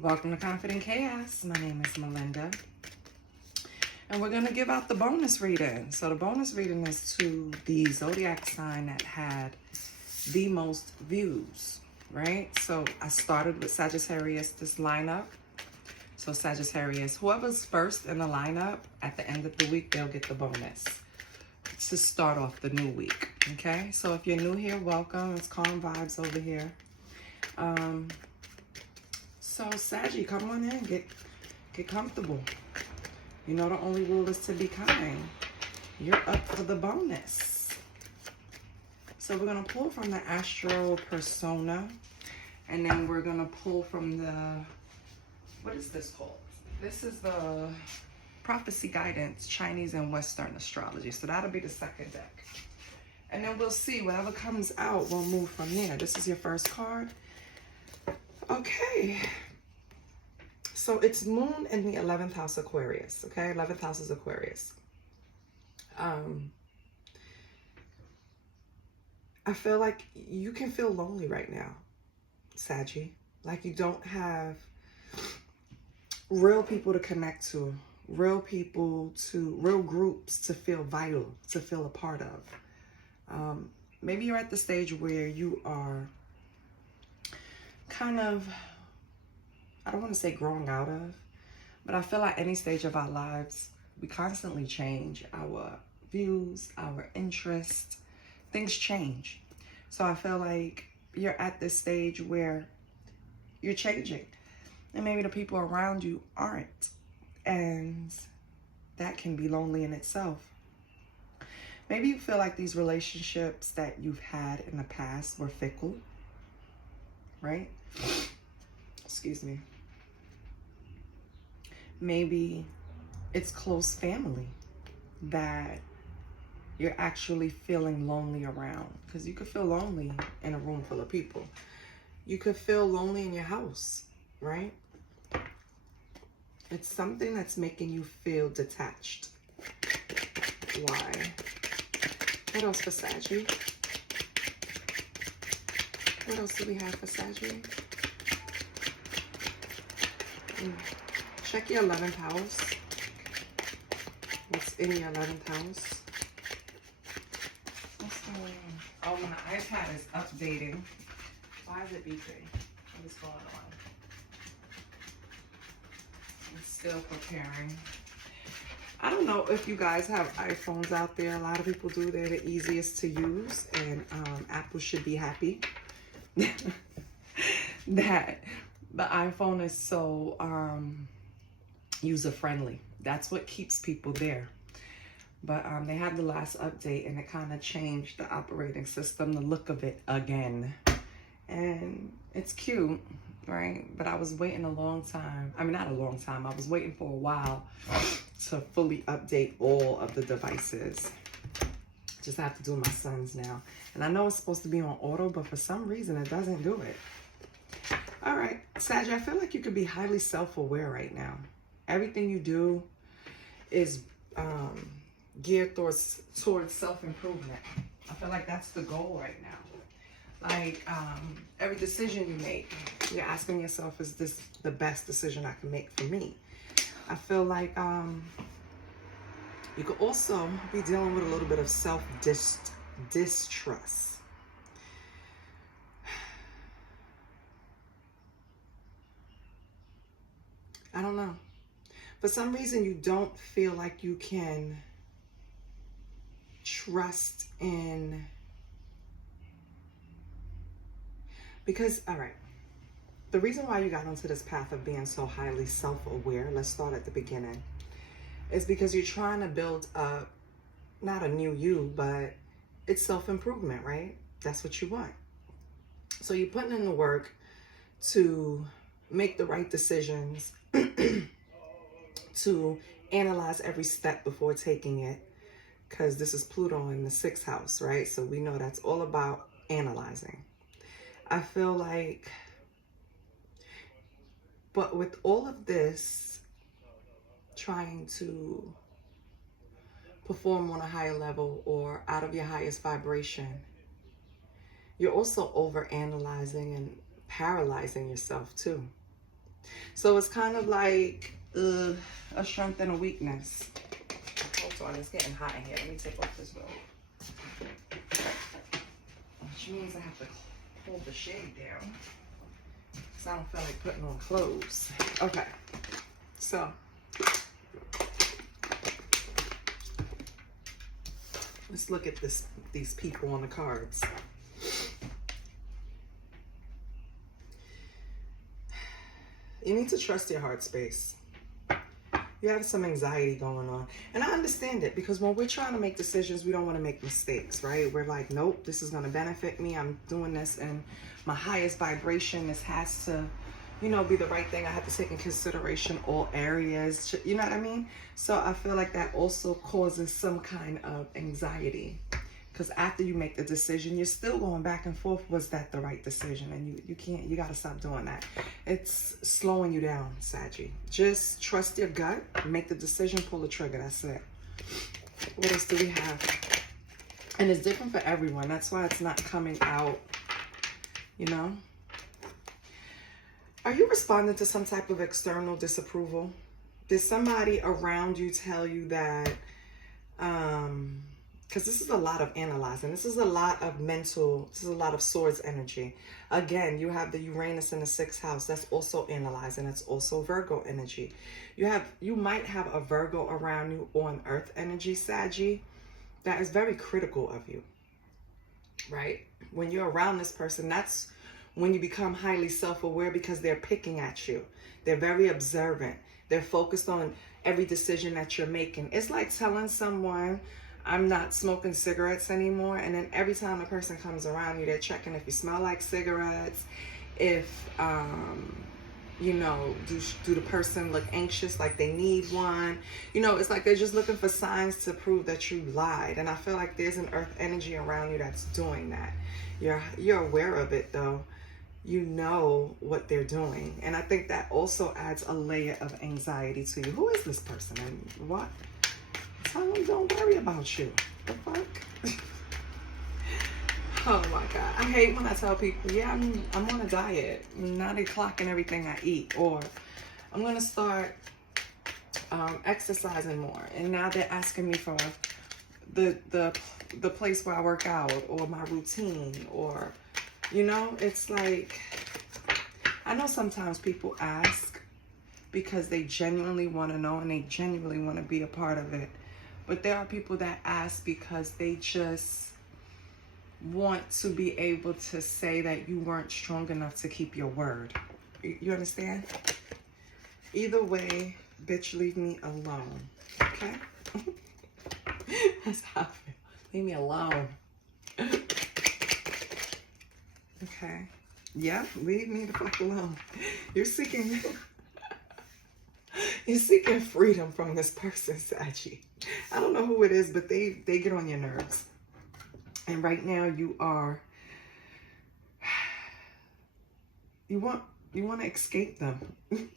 Welcome to Confident Chaos. My name is Melinda. And we're going to give out the bonus reading. So the bonus reading is to the zodiac sign that had the most views, right? So I started with Sagittarius, this lineup. So Sagittarius, whoever's first in the lineup, at the end of the week, they'll get the bonus. It's to start off the new week, okay? So if you're new here, welcome. It's calm vibes over here. So Saggy, come on in, get comfortable. You know the only rule is to be kind. You're up for the bonus. So we're gonna pull from the Astro Persona, and then we're gonna pull from the, what is this called? This is the Prophecy Guidance, Chinese and Western Astrology. So that'll be the second deck. And then we'll see, whatever comes out, we'll move from there. This is your first card. Okay. So it's Moon in the 11th house Aquarius, okay? 11th house is Aquarius. I feel like you can feel lonely right now, Saggy. Like you don't have real people to connect to, real groups to feel vital, to feel a part of. Maybe you're at the stage where you are kind of, I don't want to say growing out of, but I feel like any stage of our lives, we constantly change our views, our interests, things change. So I feel like you're at this stage where you're changing and maybe the people around you aren't. And that can be lonely in itself. Maybe you feel like these relationships that you've had in the past were fickle, right? Excuse me. Maybe it's close family that you're actually feeling lonely around, because you could feel lonely in a room full of people. You could feel lonely in your house, right? It's something that's making you feel detached. Why? What else for Saggy? What else do we have for Saggy? Check your 11th house. What's in your 11th house? Oh, my iPad is updating. Why is it beeping? What is going on? I'm still preparing. I don't know if you guys have iPhones out there. A lot of people do. They're the easiest to use, and Apple should be happy that the iPhone is so user-friendly. That's what keeps people there. But they had the last update and it kind of changed the operating system, the look of it again. And it's cute, right? But I was waiting a long time. I mean, not a long time. I was waiting for a while to fully update all of the devices. Just have to do my son's now. And I know it's supposed to be on auto, but for some reason it doesn't do it. All right, Sag, I feel like you could be highly self-aware right now. Everything you do is geared towards self-improvement. I feel like that's the goal right now. Like every decision you make, you're asking yourself, is this the best decision I can make for me? I feel like you could also be dealing with a little bit of distrust. I don't know. For some reason, you don't feel like you can trust in, because, all right, the reason why you got onto this path of being so highly self-aware, let's start at the beginning, is because you're trying to build up, not a new you, but it's self-improvement, right? That's what you want. So you're putting in the work to make the right decisions, to analyze every step before taking it, because this is Pluto in the 6th house, right? So we know that's all about analyzing. I feel like, but with all of this, trying to perform on a higher level or out of your highest vibration, you're also over analyzing and paralyzing yourself too. So it's kind of like a strength and a weakness. Hold on, it's getting hot in here. Let me take off this robe. Which means I have to hold the shade down, because I don't feel like putting on clothes. Okay, so let's look at these people on the cards. You need to trust your heart space. You have some anxiety going on. And I understand it, because when we're trying to make decisions, we don't want to make mistakes, right? We're like, nope, this is going to benefit me. I'm doing this in my highest vibration. This has to, you know, be the right thing. I have to take in consideration all areas. You know what I mean? So I feel like that also causes some kind of anxiety. Because after you make the decision, you're still going back and forth. Was that the right decision? And you got to stop doing that. It's slowing you down, Saggy. Just trust your gut, make the decision, pull the trigger. That's it. What else do we have? And it's different for everyone. That's why it's not coming out, you know? Are you responding to some type of external disapproval? Did somebody around you tell you that, because this is a lot of analyzing. This is a lot of mental, this is a lot of swords energy. Again, you have the Uranus in the 6th house. That's also analyzing. It's also Virgo energy. You might have a Virgo around you on earth energy, Saggy, that is very critical of you, right? When you're around this person, that's when you become highly self-aware, because they're picking at you. They're very observant. They're focused on every decision that you're making. It's like telling someone, I'm not smoking cigarettes anymore, and then every time a person comes around you, they're checking if you smell like cigarettes, if you know, do the person look anxious, like they need one. You know, it's like they're just looking for signs to prove that you lied. And I feel like there's an earth energy around you that's doing that. You're aware of it, though. You know what they're doing, and I think that also adds a layer of anxiety to you. Who is this person, and what? Tell them don't worry about you. The fuck? Oh my God. I hate when I tell people, yeah, I'm on a diet. Now they clocking everything I eat. Or I'm going to start exercising more. And now they're asking me for the place where I work out, or my routine, or, you know, it's like, I know sometimes people ask because they genuinely want to know and they genuinely want to be a part of it. But there are people that ask because they just want to be able to say that you weren't strong enough to keep your word. You understand? Either way, bitch, leave me alone. Okay? That's how I feel. Leave me alone. Okay? Yeah, leave me the fuck alone. You're seeking freedom from this person, Sachi. I don't know who it is, but they get on your nerves. And right now you want to escape them. Do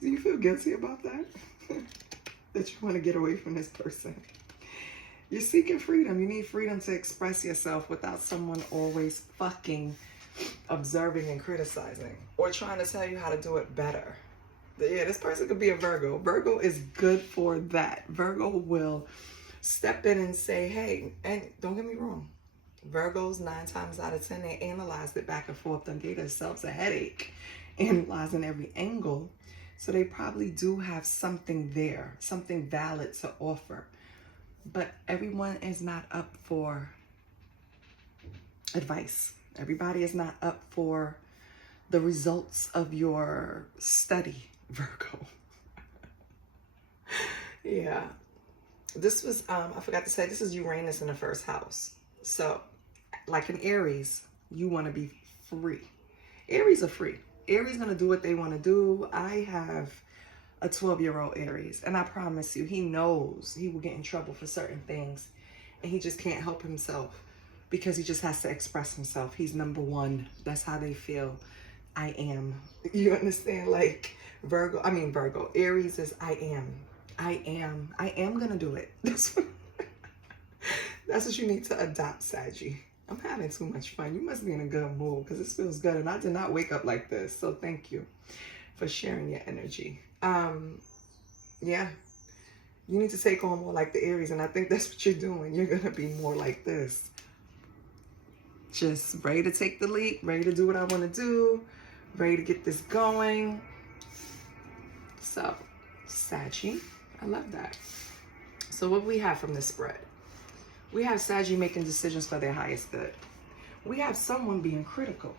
you feel guilty about that? That you want to get away from this person? You're seeking freedom. You need freedom to express yourself without someone always fucking observing and criticizing, or trying to tell you how to do it better. Yeah, this person could be a Virgo. Virgo is good for that. Virgo will step in and say, hey, and don't get me wrong, Virgos 9 times out of 10, they analyzed it back and forth and gave themselves a headache, analyzing every angle. So they probably do have something there, something valid to offer. But everyone is not up for advice. Everybody is not up for the results of your study, Virgo. Yeah. This was, I forgot to say, this is Uranus in the 1st house. So, like in Aries, you want to be free. Aries are free. Aries going to do what they want to do. I have a 12-year-old Aries, and I promise you, he knows he will get in trouble for certain things, and he just can't help himself because he just has to express himself. He's number one. That's how they feel. I am. You understand? Like Virgo, Aries is I am gonna do it. That's what you need to adopt, Saggy. I'm having too much fun. You must be in a good mood because this feels good. And I did not wake up like this. So thank you for sharing your energy. Yeah. You need to take on more like the Aries. And I think that's what you're doing. You're going to be more like this. Just ready to take the leap. Ready to do what I want to do. Ready to get this going. So, Saggy. I love that. So what do we have from this spread? We have Saggy making decisions for their highest good. We have someone being critical.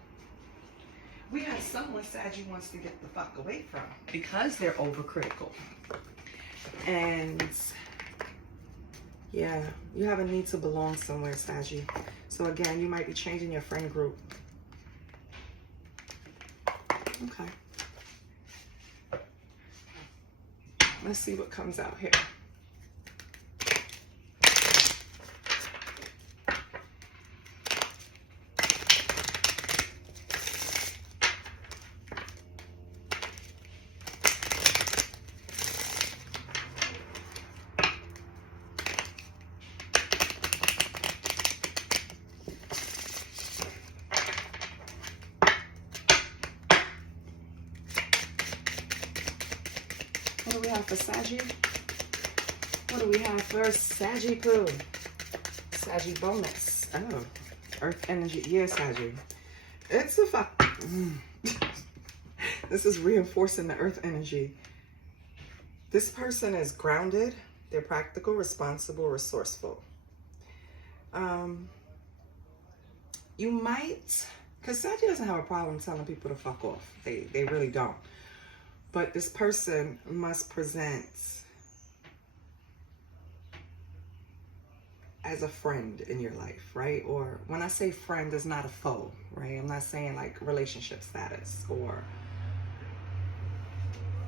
We have someone Saggy wants to get the fuck away from because they're overcritical. And yeah, you have a need to belong somewhere, Saggy. So again, you might be changing your friend group. Okay. Let's see what comes out here. What do we have for Saggy? What do we have for Saggy Poo? Saggy bonus. Oh, earth energy. Yeah, Saggy. It's a fuck. This is reinforcing the earth energy. This person is grounded. They're practical, responsible, resourceful. You might, because Saggy doesn't have a problem telling people to fuck off. They really don't. But this person must present as a friend in your life, right? Or when I say friend, it's not a foe, right? I'm not saying like relationship status, or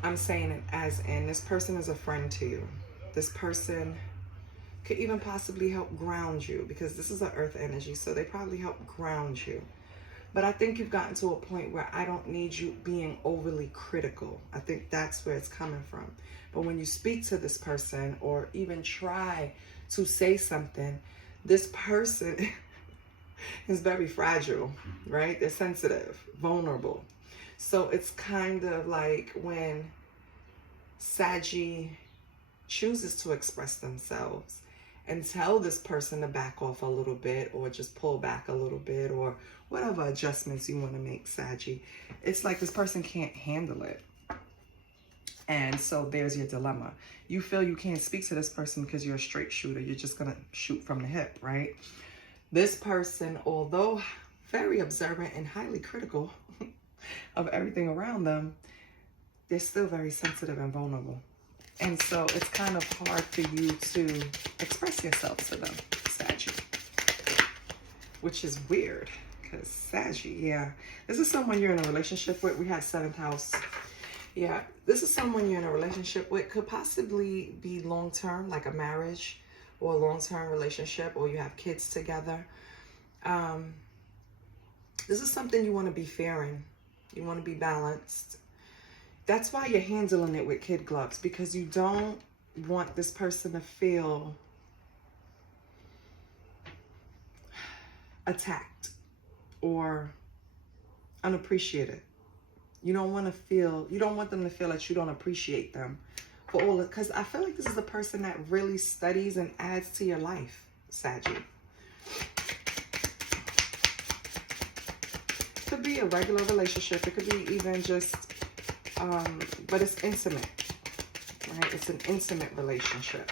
I'm saying it as in this person is a friend to you. This person could even possibly help ground you because this is an earth energy, so they probably help ground you. But I think you've gotten to a point where I don't need you being overly critical. I think that's where it's coming from. But when you speak to this person or even try to say something, this person is very fragile, right? They're sensitive, vulnerable. So it's kind of like when Saggy chooses to express themselves and tell this person to back off a little bit or just pull back a little bit or whatever adjustments you want to make, Saggy. It's like this person can't handle it. And so there's your dilemma. You feel you can't speak to this person because you're a straight shooter. You're just going to shoot from the hip, right? This person, although very observant and highly critical of everything around them, they're still very sensitive and vulnerable. And so it's kind of hard for you to express yourself to them, Saggy. Which is weird, because Saggy, yeah. This is someone you're in a relationship with. We had 7th house. Yeah, this is someone you're in a relationship with. Could possibly be long-term, like a marriage or a long-term relationship, or you have kids together. This is something you want to be fair in. You want to be balanced. That's why you're handling it with kid gloves, because you don't want this person to feel attacked or unappreciated. You don't want them to feel that you don't appreciate them for all of, because I feel like this is a person that really studies and adds to your life, Saggy. Could be a regular relationship. It could be even just, but it's intimate, right? It's an intimate relationship.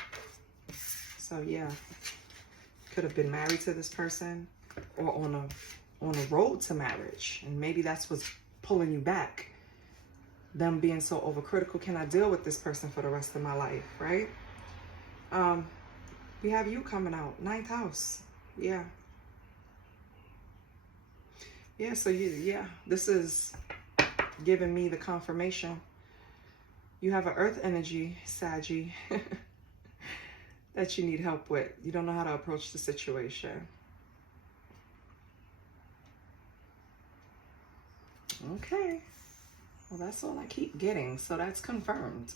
So yeah, could have been married to this person or on a road to marriage. And maybe that's what's pulling you back. Them being so overcritical. Can I deal with this person for the rest of my life, right? We have you coming out, 9th house. Yeah. Yeah, so this is giving me the confirmation. You have an earth energy, Saggy, that you need help with. You don't know how to approach the situation. Okay. Well, that's all I keep getting, so that's confirmed.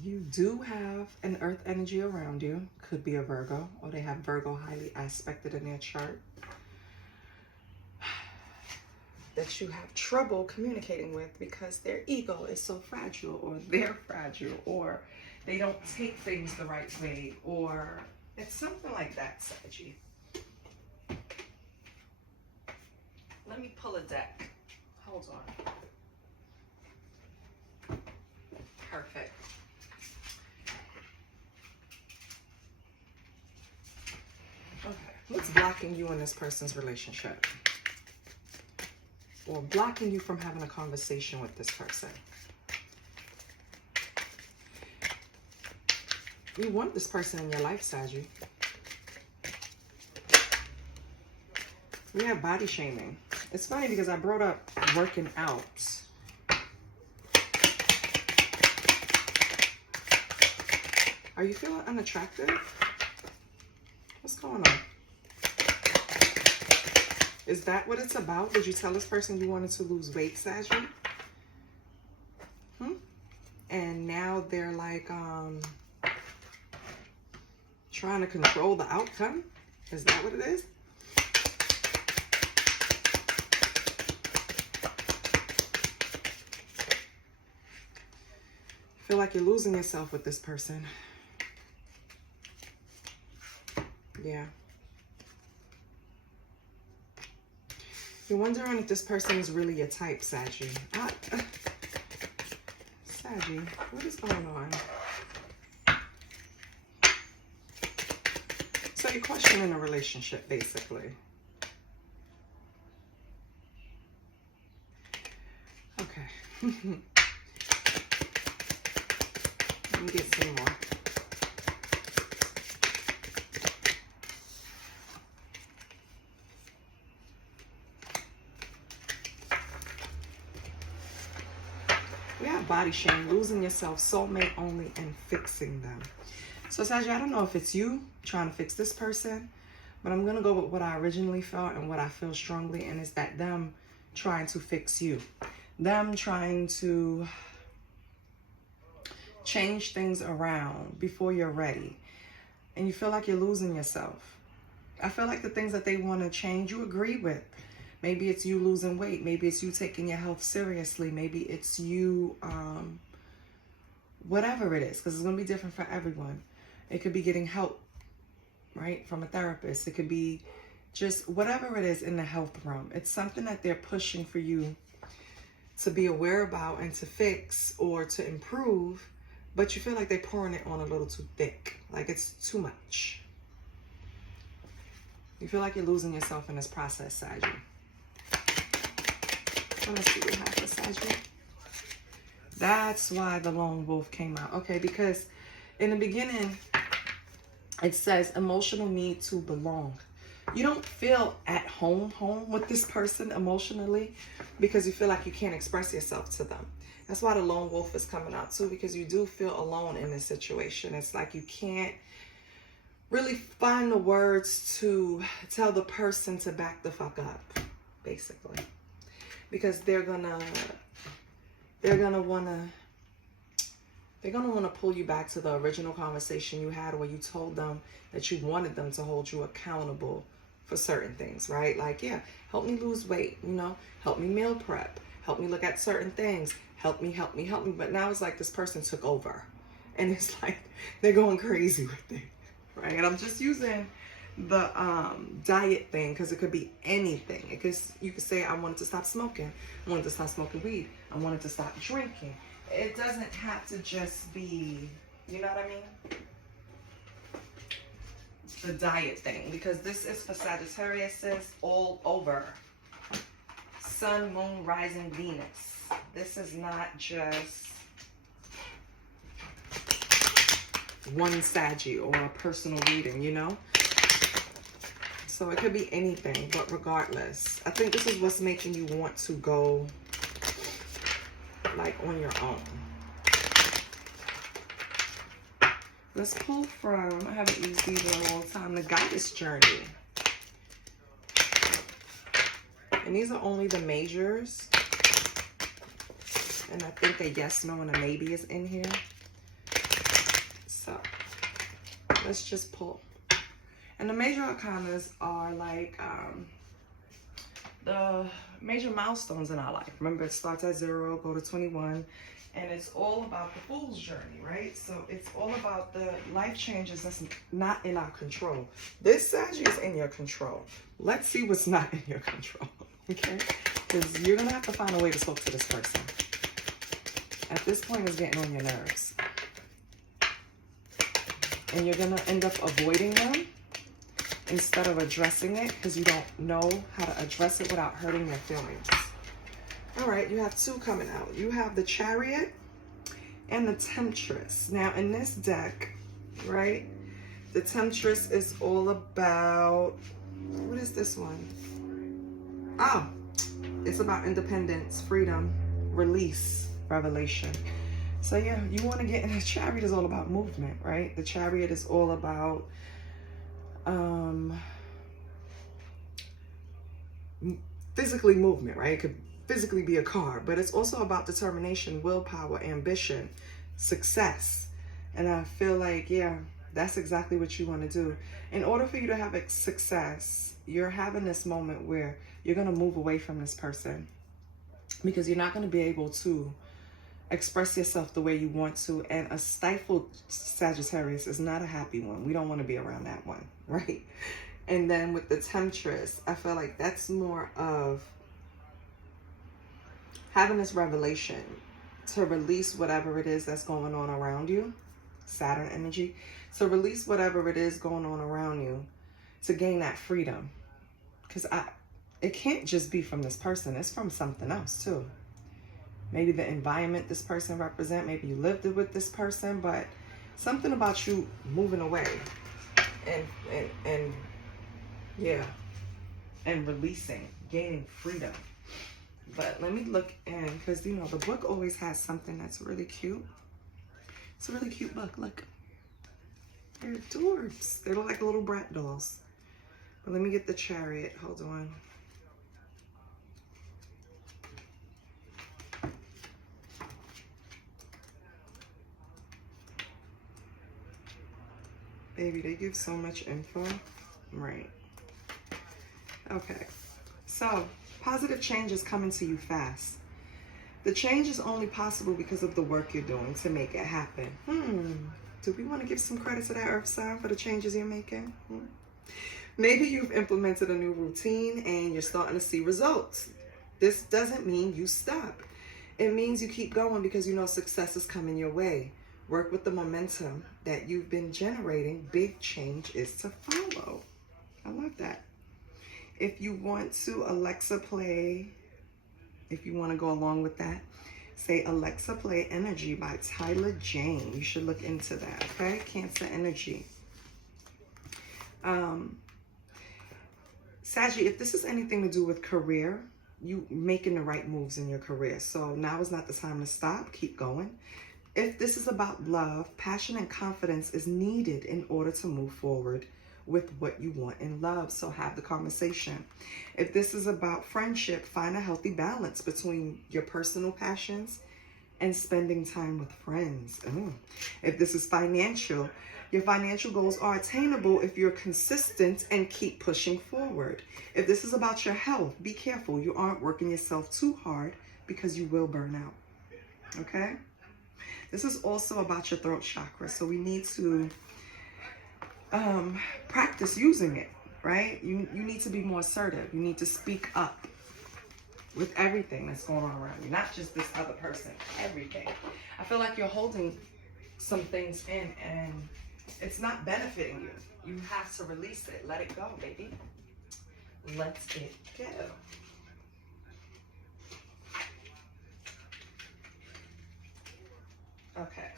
You do have an earth energy around you. Could be a Virgo, or they have Virgo highly aspected in their chart. That you have trouble communicating with because their ego is so fragile, or they're fragile, or they don't take things the right way, or it's something like that, Saggy. Let me pull a deck. Hold on. Perfect. Okay, what's blocking you in this person's relationship? Or blocking you from having a conversation with this person? You want this person in your life, Saggy. We have body shaming. It's funny because I brought up working out. Are you feeling unattractive? What's going on? Is that what it's about? Did you tell this person you wanted to lose weight, Saggy? And now they're like trying to control the outcome? Is that what it is? Feel like you're losing yourself with this person. Yeah. You're wondering if this person is really your type, Saggy. Saggy, what is going on? So you're questioning a relationship, basically. Okay. Let me get some more. We have body shame, losing yourself, soulmate only, and fixing them. So, Saggy, I don't know if it's you trying to fix this person, but I'm going to go with what I originally felt and what I feel strongly, and it's that them trying to fix you. Them trying to change things around before you're ready. And you feel like you're losing yourself. I feel like the things that they want to change, you agree with. Maybe it's you losing weight. Maybe it's you taking your health seriously. Maybe it's you, whatever it is, because it's going to be different for everyone. It could be getting help, right, from a therapist. It could be just whatever it is in the health realm. It's something that they're pushing for you to be aware about and to fix or to improve, but you feel like they're pouring it on a little too thick. Like it's too much. You feel like you're losing yourself in this process, Saggy. Let's see what we have for Saggy. That's why the lone wolf came out. Okay, because in the beginning, it says emotional need to belong. You don't feel at home with this person emotionally because you feel like you can't express yourself to them. That's why the lone wolf is coming out too, because you do feel alone in this situation. It's like you can't really find the words to tell the person to back the fuck up, basically. Because they're gonna wanna pull you back to the original conversation you had where you told them that you wanted them to hold you accountable for certain things, right? Like, yeah, help me lose weight, you know, help me meal prep, help me look at certain things, help me. But now it's like this person took over and it's like they're going crazy with it, right? And I'm just using the diet thing because it could be anything. Because you could say, I wanted to stop smoking. I wanted to stop smoking weed. I wanted to stop drinking. It doesn't have to just be, you know what I mean? The diet thing, because this is for Sagittarius all over. Sun, Moon, Rising, Venus. This is not just one Saggy or a personal reading, you know? So it could be anything, but regardless, I think this is what's making you want to go like on your own. Let's pull from, I haven't used these in a long time, the Goddess Journey. And these are only the majors. And I think a yes, no, and a maybe is in here. let's just pull. And the major arcanas are like the major milestones in our life. Remember, it starts at 0, go to 21, and it's all about the fool's journey, right? So it's all about the life changes that's not in our control. This Sagittarius is in your control. Let's see what's not in your control, okay? Because you're gonna have to find a way to talk to this person. At this point, it's getting on your nerves. And you're gonna end up avoiding them instead of addressing it because you don't know how to address it without hurting their feelings. All right, you have 2 coming out. You have the Chariot and the Temptress. Now, in this deck, right, the Temptress is all about, what is this one? Oh, it's about independence, freedom, release, revelation. So yeah, you want to get in the Chariot is all about movement, right? The Chariot is all about physically movement, right? It could physically be a car, but it's also about determination, willpower, ambition, success. And I feel like, yeah, that's exactly what you want to do. In order for you to have success, you're having this moment where you're going to move away from this person because you're not going to be able to express yourself the way you want to. And a stifled Sagittarius is not a happy one. We don't want to be around that one, right? And then with the Temptress, I feel like that's more of having this revelation to release whatever it is that's going on around you. Saturn energy. So release whatever it is going on around you to gain that freedom. Because it can't just be from this person. It's from something else too. Maybe the environment this person represents. Maybe you lived with this person, but something about you moving away and yeah, and releasing, gaining freedom. But let me look in, because you know the book always has something that's really cute. It's a really cute book. Look, they're dwarfs. They look like little brat dolls. But let me get the Chariot. Hold on. Baby, they give so much info. Right. Okay. So, positive change is coming to you fast. The change is only possible because of the work you're doing to make it happen. Do we want to give some credit to that Earth sign for the changes you're making? Maybe you've implemented a new routine and you're starting to see results. This doesn't mean you stop. It means you keep going because you know success is coming your way. Work with the momentum that you've been generating. Big change is to follow. I love that. If you want to Alexa play, if you want to go along with that, say Alexa play Energy by Tyler Jane. You should look into that, okay? Cancer energy. Saggy, if this is anything to do with career, you making the right moves in your career. So now is not the time to stop. Keep going. If this is about love, passion and confidence is needed in order to move forward with what you want in love. So have the conversation. If this is about friendship, find a healthy balance between your personal passions and spending time with friends. If this is financial, your financial goals are attainable if you're consistent and keep pushing forward. If this is about your health, be careful. You aren't working yourself too hard because you will burn out. Okay? This is also about your throat chakra. So we need to practice using it, right? You need to be more assertive. You need to speak up with everything that's going on around you, not just this other person, everything. I feel like you're holding some things in and it's not benefiting you. You have to release it. Let it go, baby. Let it go. Okay.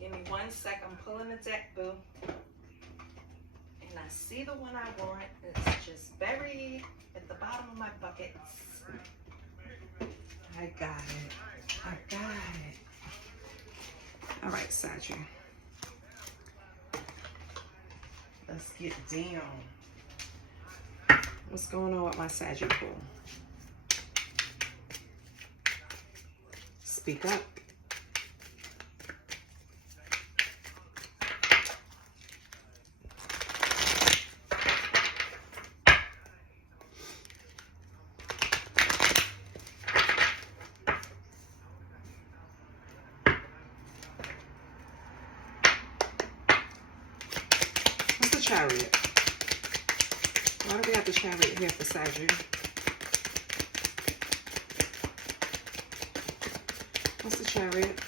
Give me 1 sec. I'm pulling the deck, boo. And I see the one I want. It's just buried at the bottom of my buckets. I got it. I got it. All right, Sagittarius. Let's get down. What's going on with my Sagittarius pool? Speak up. Chariot? Why do we have the Chariot here for Sagittarius? What's the Chariot?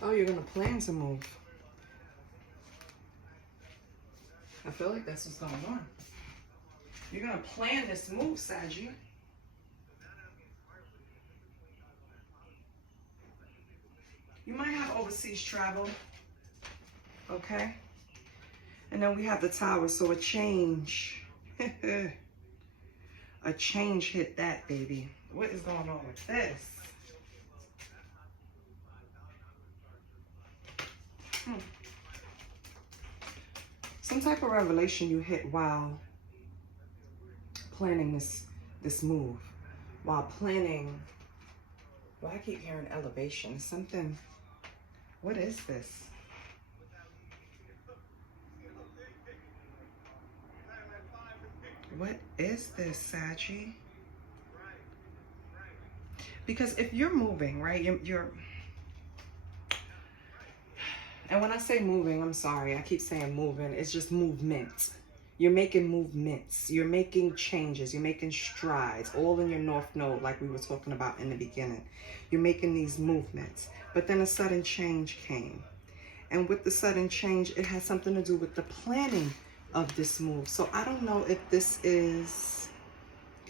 Oh, you're going to plan to move. I feel like that's what's going on. You're going to plan this move, Sagittarius. You might have overseas travel. Okay? And then we have the Tower, so a change. A change hit that, baby. What is going on with this? Some type of revelation you hit while planning this move. While planning, well, I keep hearing elevation. Something, what is this? What is this, Saggy? Because if you're moving, right, you're and when I say moving, I'm sorry, I keep saying moving, it's just movement. You're making movements, you're making changes, you're making strides, all in your North Node, like we were talking about in the beginning. You're making these movements, but then a sudden change came. And with the sudden change, it has something to do with the planning of this move. So I don't know if this is,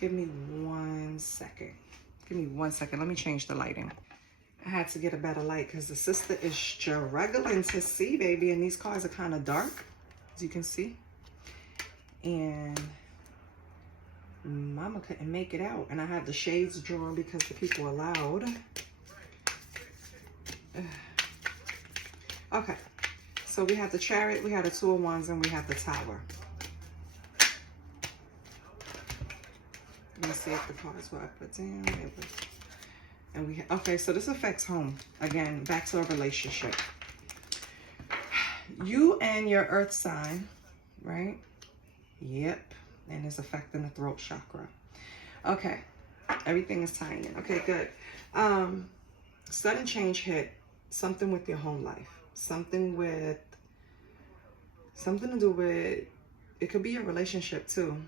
give me 1 second. Give me 1 second, let me change the lighting. I had to get a better light because the sister is struggling to see, baby. And these cards are kind of dark, as you can see. And Mama couldn't make it out. And I have the shades drawn because the people are loud. Okay. So we have the Chariot, we have the Two of Wands, and we have the Tower. Let me see if the cards were up or down. It was. And we okay, so this affects home. Again, back to a relationship. You and your earth sign, right? Yep. And it's affecting the throat chakra. Okay. Everything is tying in. Okay, good. Sudden change hit. Something with your home life. Something to do with, it could be your relationship too.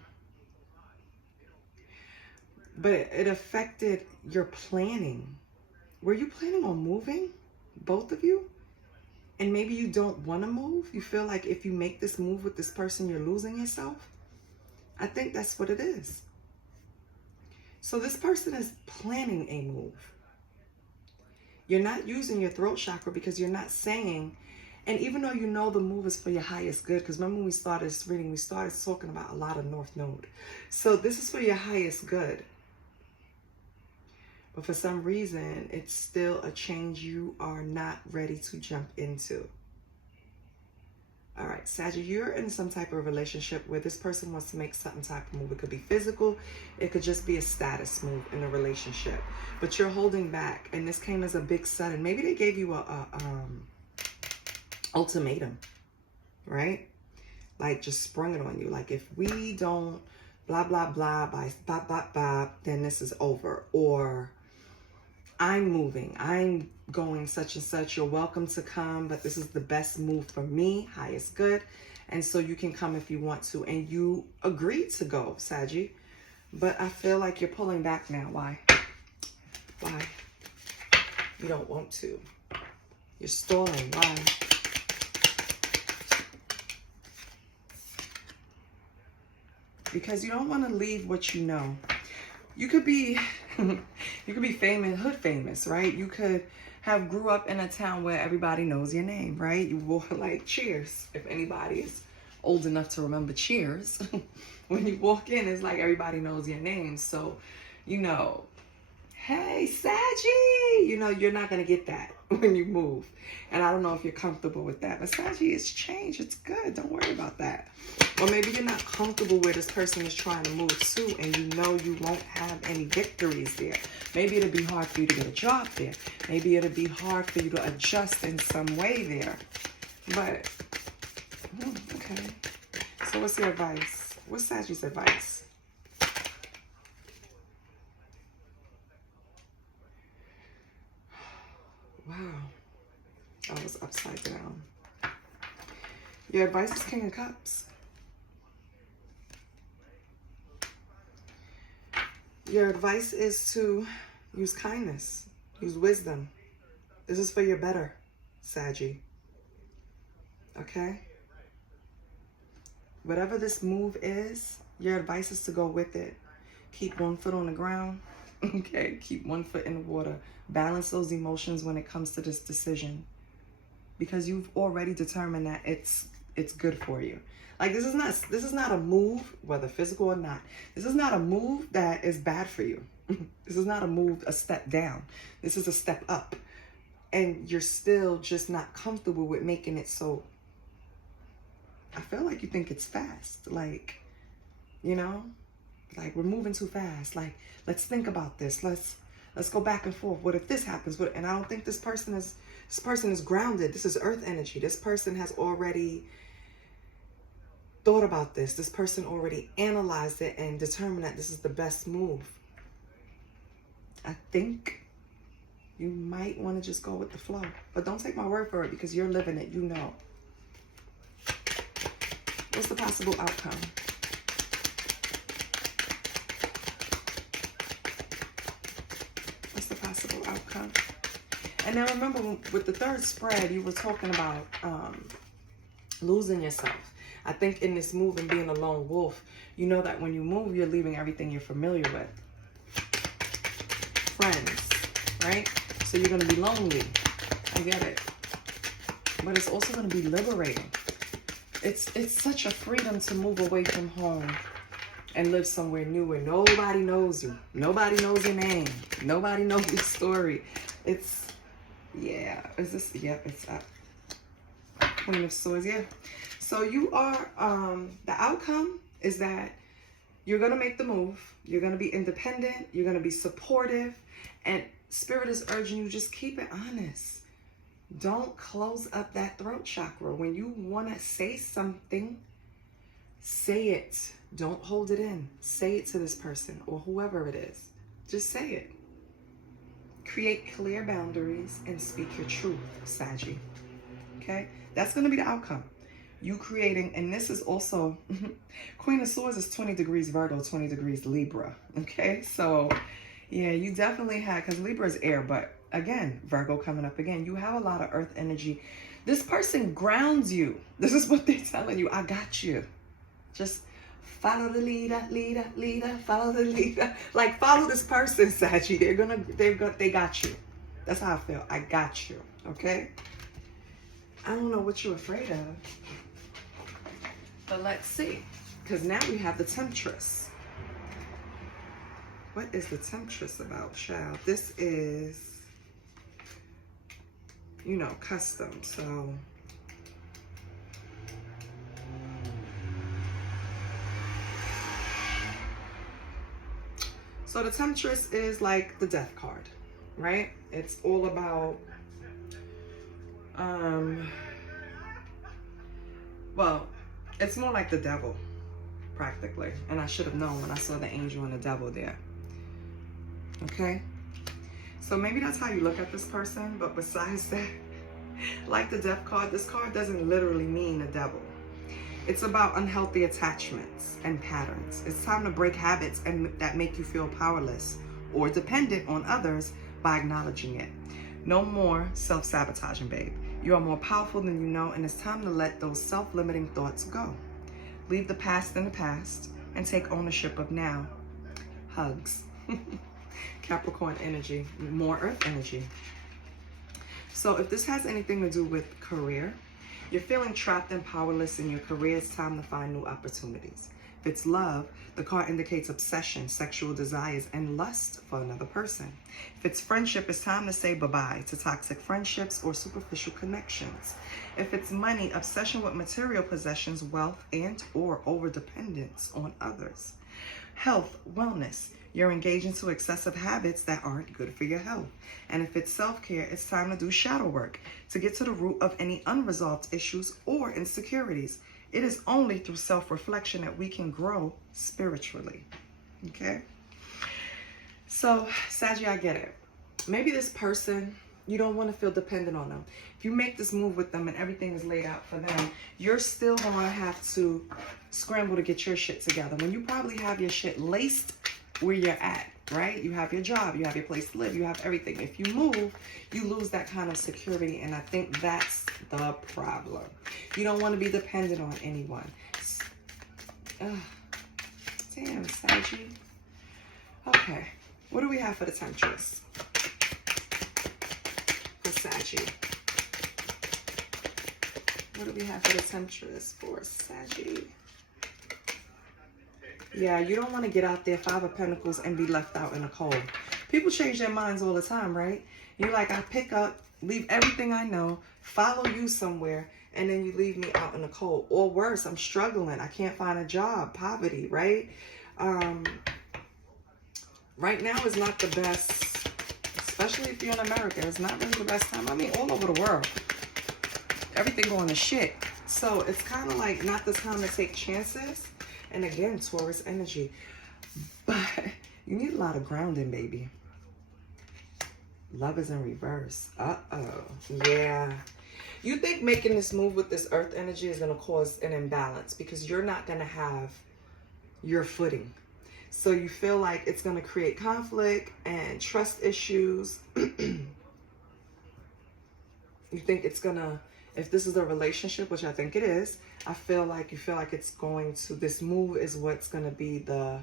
But it affected your planning. Were you planning on moving? Both of you? And maybe you don't want to move? You feel like if you make this move with this person, you're losing yourself? I think that's what it is. So this person is planning a move. You're not using your throat chakra because you're not saying, and even though you know the move is for your highest good, because remember when we started this reading, we started talking about a lot of North Node. So this is for your highest good. But for some reason, it's still a change you are not ready to jump into. All right, Sagittarius, you're in some type of relationship where this person wants to make some type of move. It could be physical. It could just be a status move in a relationship. But you're holding back, and this came as a big sudden. Maybe they gave you a ultimatum, right? Like just sprung it on you. Like if we don't blah, blah, blah, by blah, blah, blah, then this is over. Or I'm moving, I'm going such and such, you're welcome to come, but this is the best move for me, highest good. And so you can come if you want to. And you agreed to go, Saggy. But I feel like you're pulling back now. Why? Why? You don't want to. You're stalling. Why? Because you don't want to leave what you know. You could be you could be famous, hood famous, right? You could have grew up in a town where everybody knows your name, right? You wore like Cheers. If anybody is old enough to remember Cheers, when you walk in, it's like everybody knows your name. So, you know, hey, Saggy, you know, you're not going to get that when you move. And I don't know if you're comfortable with that, but Saggy, it's change. It's good. Don't worry about that. Or maybe you're not comfortable where this person is trying to move to, and you know you won't have any victories there. Maybe it'll be hard for you to get a job there. Maybe it'll be hard for you to adjust in some way there. But, okay. So what's your advice? What's Saggy's advice? Wow. I was upside down. Your advice is King of Cups. Your advice is to use kindness, use wisdom. This is for your better, Saggy. Okay? Whatever this move is, your advice is to go with it. Keep one foot on the ground. Okay? Keep one foot in the water. Balance those emotions when it comes to this decision. Because you've already determined that it's good for you. Like, this is not a move, whether physical or not. This is not a move that is bad for you. This is not a move, a step down. This is a step up. And you're still just not comfortable with making it so. I feel like you think it's fast. Like, you know, like we're moving too fast. Like, let's think about this. Let's go back and forth. What if this happens? And I don't think this person is grounded. This is earth energy. This person has already thought about this. This person already analyzed it and determined that this is the best move. I think you might want to just go with the flow. But don't take my word for it, because you're living it. You know. What's the possible outcome? What's the possible outcome? And now remember, with the third spread, you were talking about losing yourself. I think in this move and being a lone wolf, you know that when you move, you're leaving everything you're familiar with. Friends, right? So you're going to be lonely. I get it. But it's also going to be liberating. It's such a freedom to move away from home and live somewhere new where nobody knows you. Nobody knows your name. Nobody knows your story. Yeah. Is this? Yep, it's up. Queen of Swords, yeah. So you are, the outcome is that you're going to make the move. You're going to be independent. You're going to be supportive. And Spirit is urging you, just keep it honest. Don't close up that throat chakra. When you want to say something, say it. Don't hold it in. Say it to this person or whoever it is. Just say it. Create clear boundaries and speak your truth, Saggy. Okay? That's going to be the outcome. You creating, and this is also, Queen of Swords is 20 degrees Virgo, 20 degrees Libra. Okay? So, yeah, you definitely had, because Libra is air, but again, Virgo coming up again. You have a lot of earth energy. This person grounds you. This is what they're telling you. I got you. Just follow the leader, follow the leader. Like, follow this person, Saggy. They got you. That's how I feel. I got you. Okay? I don't know what you're afraid of. But let's see. Because now we have the Temptress. What is the Temptress about, child? This is, you know, custom. So the Temptress is like the Death card, right? It's all about, well, it's more like the devil, practically. And I should have known when I saw the angel and the devil there. Okay? So maybe that's how you look at this person. But besides that, like the Death card, this card doesn't literally mean the devil. It's about unhealthy attachments and patterns. It's time to break habits that make you feel powerless or dependent on others by acknowledging it. No more self-sabotaging, babe. You are more powerful than you know, and it's time to let those self-limiting thoughts go. Leave the past in the past and take ownership of now. Hugs. Capricorn energy, more earth energy. So if this has anything to do with career, you're feeling trapped and powerless in your career, it's time to find new opportunities. If it's love, the card indicates obsession, sexual desires, and lust for another person. If it's friendship, it's time to say bye-bye to toxic friendships or superficial connections. If it's money, obsession with material possessions, wealth, and or overdependence on others. Health, wellness, you're engaging to excessive habits that aren't good for your health. And if it's self-care, it's time to do shadow work to get to the root of any unresolved issues or insecurities. It is only through self-reflection that we can grow spiritually. Okay? So, Saggy, I get it. Maybe this person You don't want to feel dependent on them. If you make this move with them and everything is laid out for them, you're still going to have to scramble to get your shit together. When you probably have your shit laced where you're at, right? You have your job, you have your place to live, you have everything. If you move, you lose that kind of security, and I think that's the problem. You don't want to be dependent on anyone. Damn, Saggy. Okay, what do we have for the Temptress? Saggy. What do we have for the Temptress for Saggy? Yeah, you don't want to get out there, 5 of Pentacles, and be left out in the cold. People change their minds all the time, right? You're like, I pick up, leave everything I know, follow you somewhere, and then you leave me out in the cold. Or worse, I'm struggling. I can't find a job. Poverty, right? Right now is not the best. Especially if you're in America, it's not really the best time. I mean, all over the world, everything going to shit. So it's kind of like not the time to take chances. And again, Taurus energy. But you need a lot of grounding, baby. Love is in reverse. Uh-oh. Yeah. You think making this move with this earth energy is going to cause an imbalance because you're not going to have your footing. So you feel like it's going to create conflict and trust issues. You think it's going to, if this is a relationship, which I think it is, I feel like you feel like it's going to, this move is what's going to be the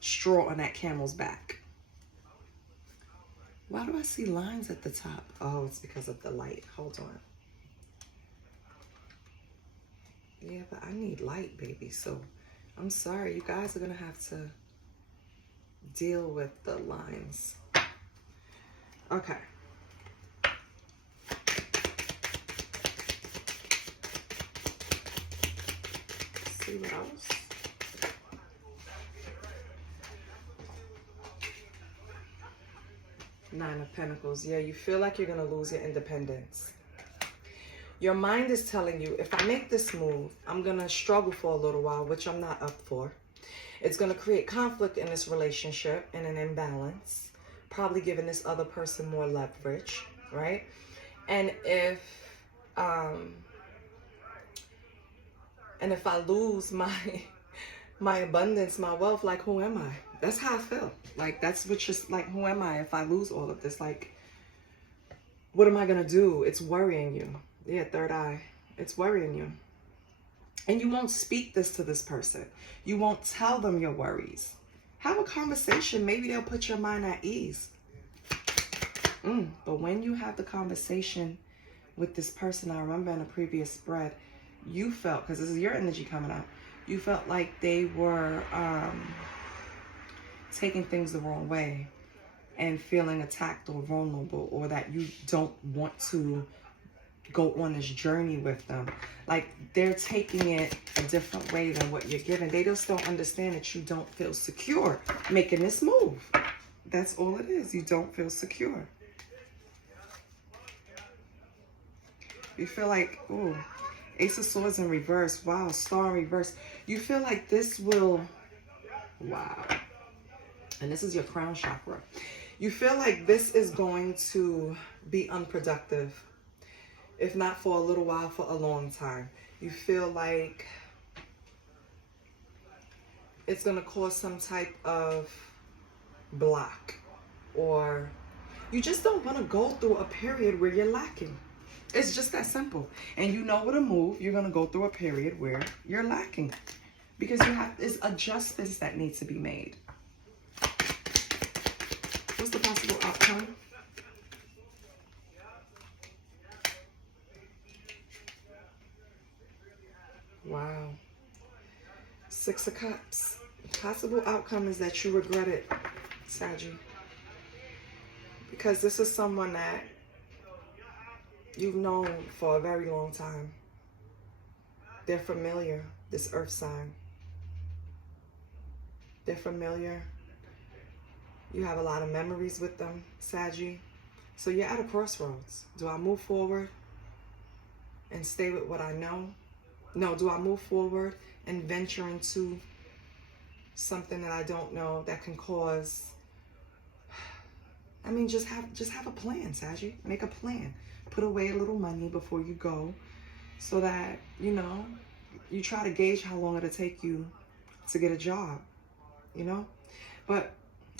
straw on that camel's back. Why do I see lines at the top? Oh, it's because of the light. Hold on. Yeah, but I need light, baby. So I'm sorry. You guys are going to have to deal with the lines. Okay. Let's see what else. Nine of Pentacles. Yeah, you feel like you're going to lose your independence. Your mind is telling you, if I make this move, I'm going to struggle for a little while, which I'm not up for. It's going to create conflict in this relationship and an imbalance, probably giving this other person more leverage, right? And if I lose my abundance, my wealth, like, who am I? That's how I feel. Like, that's what just, like, who am I if I lose all of this? Like, what am I going to do? It's worrying you. Yeah, third eye. It's worrying you. And you won't speak this to this person. You won't tell them your worries. Have a conversation. Maybe they'll put your mind at ease. But when you have the conversation with this person, I remember in a previous spread, you felt, because this is your energy coming out, you felt like they were taking things the wrong way and feeling attacked or vulnerable, or that you don't want to go on this journey with them. Like, they're taking it a different way than what you're giving. They just don't understand that you don't feel secure making this move. That's all it is. You don't feel secure. You feel like, oh, Ace of Swords in reverse. Wow, Star in reverse. You feel like this will, wow. And this is your crown chakra. You feel like this is going to be unproductive. If not for a little while, for a long time. You feel like it's going to cause some type of block. Or you just don't want to go through a period where you're lacking. It's just that simple. And you know with a move, you're going to go through a period where you're lacking. Because you have, there's adjustments that need to be made. What's the possible outcome? Wow. Six of Cups. Possible outcome is that you regret it, Saggy. Because this is someone that you've known for a very long time. They're familiar, this earth sign. They're familiar. You have a lot of memories with them, Saggy. So you're at a crossroads. Do I move forward and stay with what I know? No, do I move forward and venture into something that I don't know that can cause I mean, just have a plan, Saggy. Make a plan. Put away a little money before you go so that, you know, you try to gauge how long it'll take you to get a job, you know? But,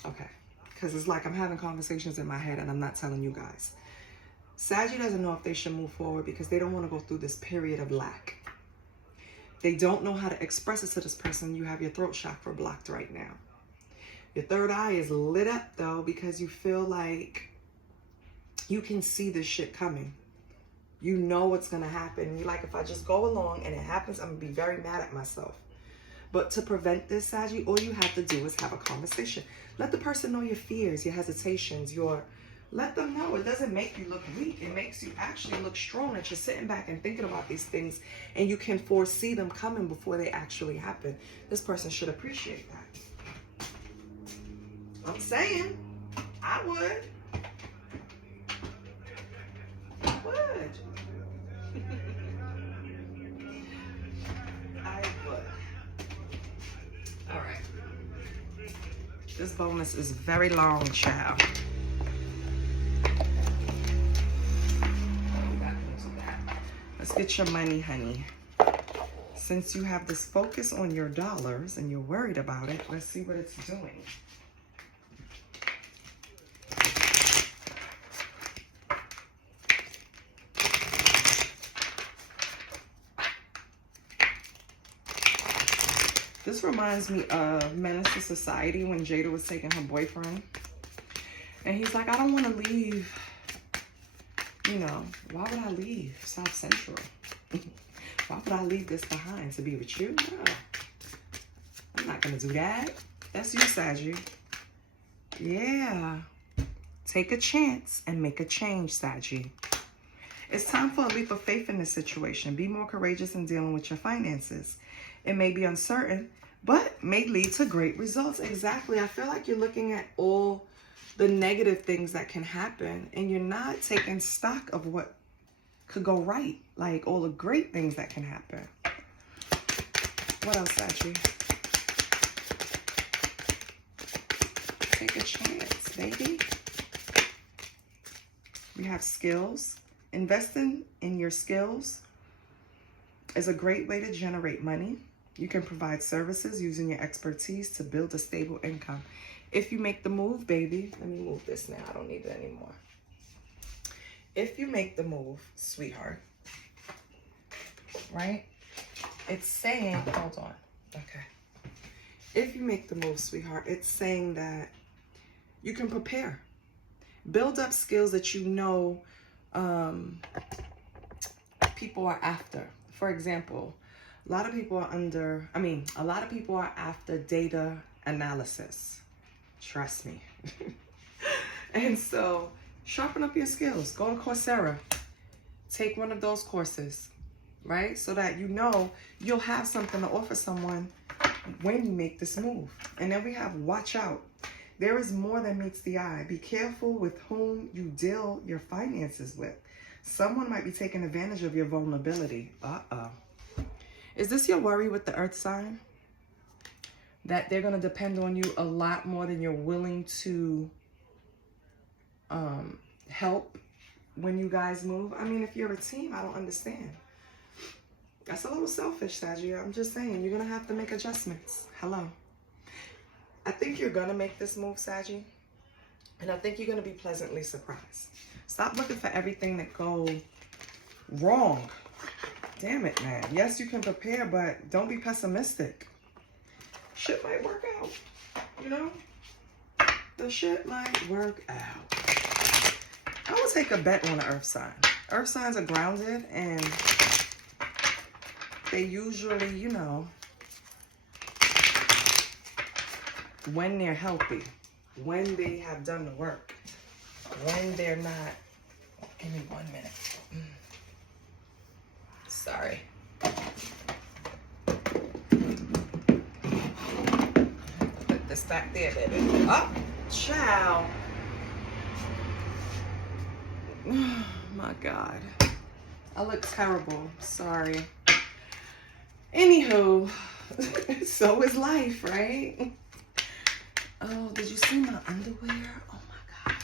okay, because it's like I'm having conversations in my head and I'm not telling you guys. Saggy doesn't know if they should move forward because they don't want to go through this period of lack. They don't know how to express it to this person. You have your throat chakra blocked right now. Your third eye is lit up, though, because you feel like you can see this shit coming. You know what's going to happen. You're like, if I just go along and it happens, I'm going to be very mad at myself. But to prevent this, Saggy, all you have to do is have a conversation. Let the person know your fears, your hesitations, let them know. It doesn't make you look weak. It makes you actually look strong, that you're sitting back and thinking about these things and you can foresee them coming before they actually happen. This person should appreciate that. I'm saying, I would. I would. I would. All right. This bonus is very long, child. Let's get your money, honey. Since you have this focus on your dollars and you're worried about it, let's see what it's doing. This reminds me of Menace to Society when Jada was taking her boyfriend. And he's like, I don't want to leave. You know, why would I leave South Central? Why would I leave this behind to be with you? No. I'm not going to do that. That's you, Saggy. Yeah. Take a chance and make a change, Saggy. It's time for a leap of faith in this situation. Be more courageous in dealing with your finances. It may be uncertain, but may lead to great results. Exactly. I feel like you're looking at all the negative things that can happen and you're not taking stock of what could go right, like all the great things that can happen. What else, Saggy? Take a chance, baby. We have skills. Investing in your skills is a great way to generate money. You can provide services using your expertise to build a stable income. If you make the move, baby, let me move this now. I don't need it anymore. If you make the move, sweetheart, right? It's saying, hold on. Okay. If you make the move, sweetheart, it's saying that you can prepare. Build up skills that you know people are after. For example, a lot of people are after data analysis. Trust me. And so sharpen up your skills. Go to Coursera. Take one of those courses, right? So that you know you'll have something to offer someone when you make this move. And then we have watch out. There is more than meets the eye. Be careful with whom you deal your finances with. Someone might be taking advantage of your vulnerability. Uh-oh. Is this your worry with the earth sign? That they're going to depend on you a lot more than you're willing to help when you guys move? I mean, if you're a team, I don't understand. That's a little selfish, Saggy. I'm just saying, you're going to have to make adjustments. Hello. I think you're going to make this move, Saggy. And I think you're going to be pleasantly surprised. Stop looking for everything that goes wrong. Damn it, man. Yes, you can prepare, but don't be pessimistic. Shit might work out, you know? The shit might work out. I would take a bet on an earth sign. Earth signs are grounded and they usually, you know, when they're healthy, when they have done the work, when they're not. Give me 1 minute. Sorry. Put this back there, baby. Oh, child. Oh, my God. I look terrible. Sorry. Anywho, so is life, right? Oh, did you see my underwear? Oh, my God.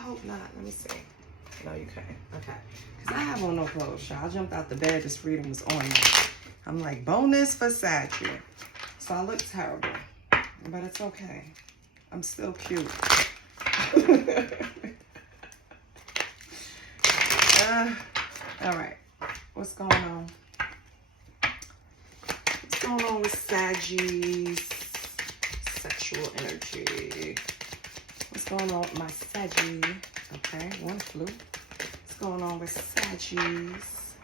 hope not. Let me see. No, you can't. Okay. Because I have on no clothes, y'all. I jumped out the bed. This reading was on me. I'm like, bonus for Sagittarius. So I look terrible. But it's okay. I'm still cute. All right. What's going on? What's going on with Sagittarius? Sexual energy. What's going on with my Sagittarius? Okay, one flew. What's going on with Sagittarius?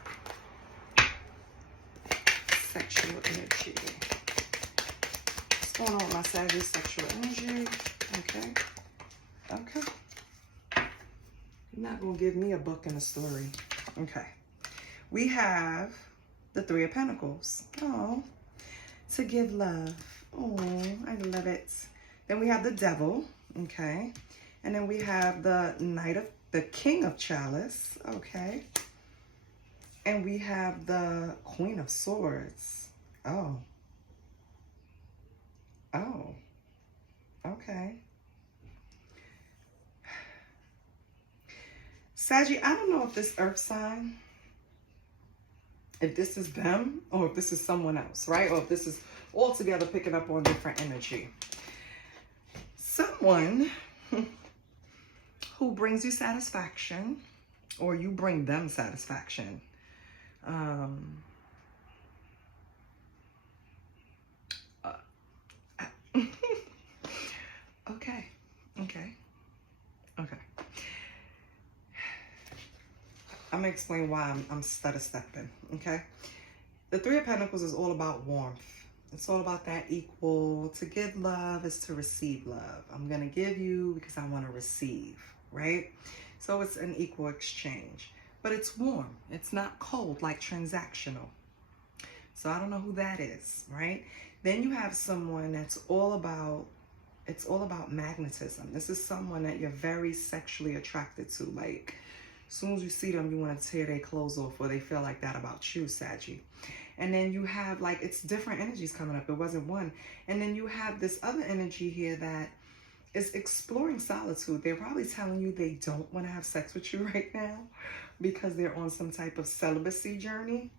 Sexual energy. What's going on with my Sagittarius? Sexual energy. Okay. Okay. You're not going to give me a book and a story. Okay. We have the Three of Pentacles. Oh, to give love. Oh, I love it. Then we have the Devil. Okay. And then we have the King of Chalice. Okay. And we have the Queen of Swords. Oh. Oh. Okay. Saggy, I don't know if this earth sign, if this is them or if this is someone else, right? Or if this is all together picking up on different energy. Someone who brings you satisfaction or you bring them satisfaction. Okay. I'm going to explain why I'm stutter-stepping, okay? The Three of Pentacles is all about warmth. It's all about that equal. To give love is to receive love. I'm going to give you because I want to receive, right? So it's an equal exchange. But it's warm. It's not cold, like transactional. So I don't know who that is, right? Then you have someone that's all about, it's all about magnetism. This is someone that you're very sexually attracted to. Like, as soon as you see them, you want to tear their clothes off, or they feel like that about you, Saggy. And then you have, like, it's different energies coming up. It wasn't one. And then you have this other energy here that is exploring solitude. They're probably telling you they don't want to have sex with you right now because they're on some type of celibacy journey.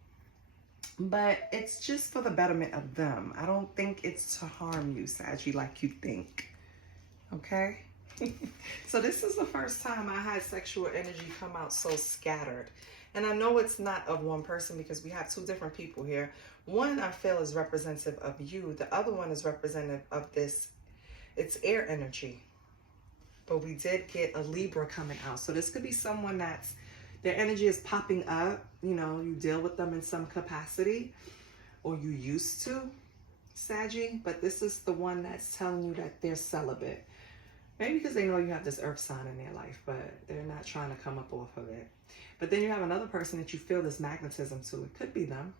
But it's just for the betterment of them. I don't think it's to harm you, Saggy, like you think. Okay? So this is the first time I had sexual energy come out so scattered. And I know it's not of one person because we have two different people here. One I feel is representative of you. The other one is representative of this. It's air energy. But we did get a Libra coming out. So this could be someone that's, their energy is popping up. You know, you deal with them in some capacity. Or you used to, Saggy. But this is the one that's telling you that they're celibate. Maybe because they know you have this earth sign in their life, but they're not trying to come up off of it. But then you have another person that you feel this magnetism to. It could be them,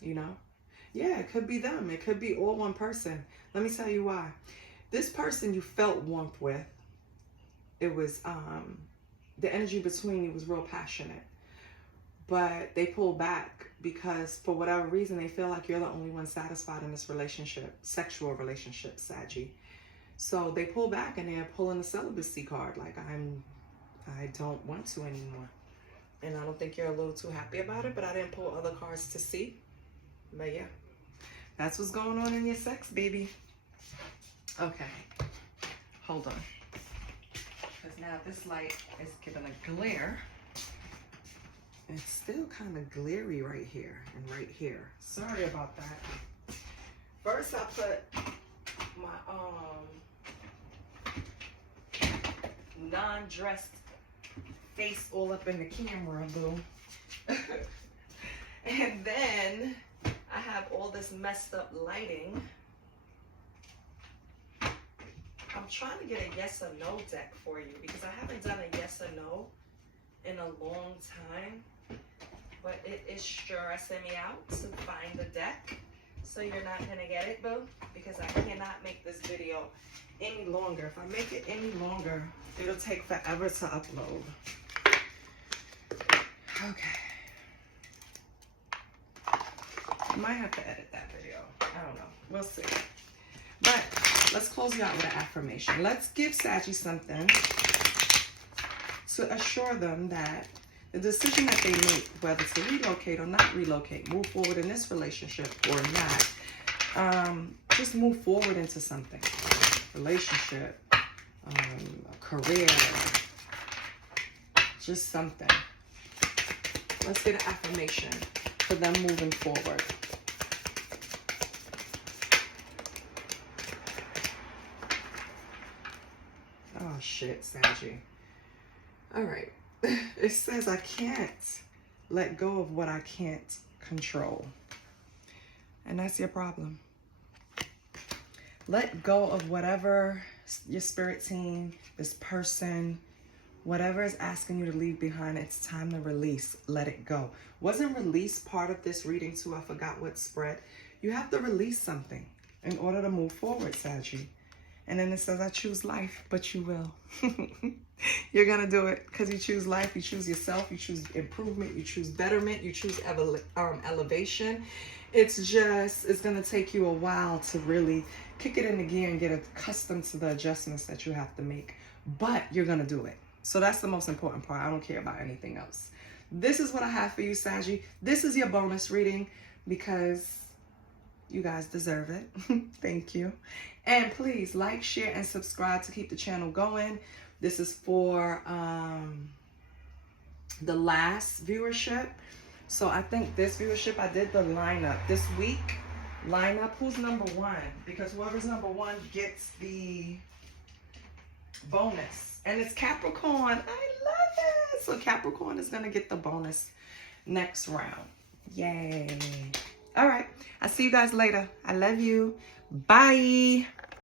you know? Yeah, it could be them. It could be all one person. Let me tell you why. This person you felt warmth with, it was, the energy between you was real passionate. But they pull back because for whatever reason, they feel like you're the only one satisfied in this relationship, sexual relationship, Saggy. So they pull back and they're pulling the celibacy card. Like, I don't want to anymore. And I don't think you're a little too happy about it, but I didn't pull other cards to see. But yeah, that's what's going on in your sex, baby. Okay, hold on. Because now this light is giving a glare. It's still kind of glary right here and right here. Sorry about that. First I put my non-dressed face all up in the camera, boo. And then I have all this messed up lighting. I'm trying to get a yes or no deck for you because I haven't done a yes or no in a long time. But it is stressing me out to find the deck. So you're not going to get it, boo, because I cannot make this video any longer. If I make it any longer, it'll take forever to upload. Okay. I might have to edit that video. I don't know. We'll see. But let's close you out with an affirmation. Let's give Saggy something to assure them that the decision that they make, whether to relocate or not relocate, move forward in this relationship or not, just move forward into something. Relationship, a career, just something. Let's get an affirmation for them moving forward. Oh, shit, Saggy. All right. It says I can't let go of what I can't control. And that's your problem. Let go of whatever your spirit team, this person, whatever is asking you to leave behind. It's time to release. Let it go. Wasn't release part of this reading too? I forgot what spread. You have to release something in order to move forward, Saggy. And then it says, I choose life, but you will. You're going to do it because you choose life, you choose yourself, you choose improvement, you choose betterment, you choose elevation. It's going to take you a while to really kick it into gear and get accustomed to the adjustments that you have to make. But you're going to do it. So that's the most important part. I don't care about anything else. This is what I have for you, Saggy. This is your bonus reading because you guys deserve it. Thank you. And please like, share, and subscribe to keep the channel going. This is for the last viewership. So I think this viewership, I did the lineup this week. Lineup, who's number one? Because whoever's number one gets the bonus. And it's Capricorn. I love it. So Capricorn is going to get the bonus next round. Yay. All right. I'll see you guys later. I love you. Bye.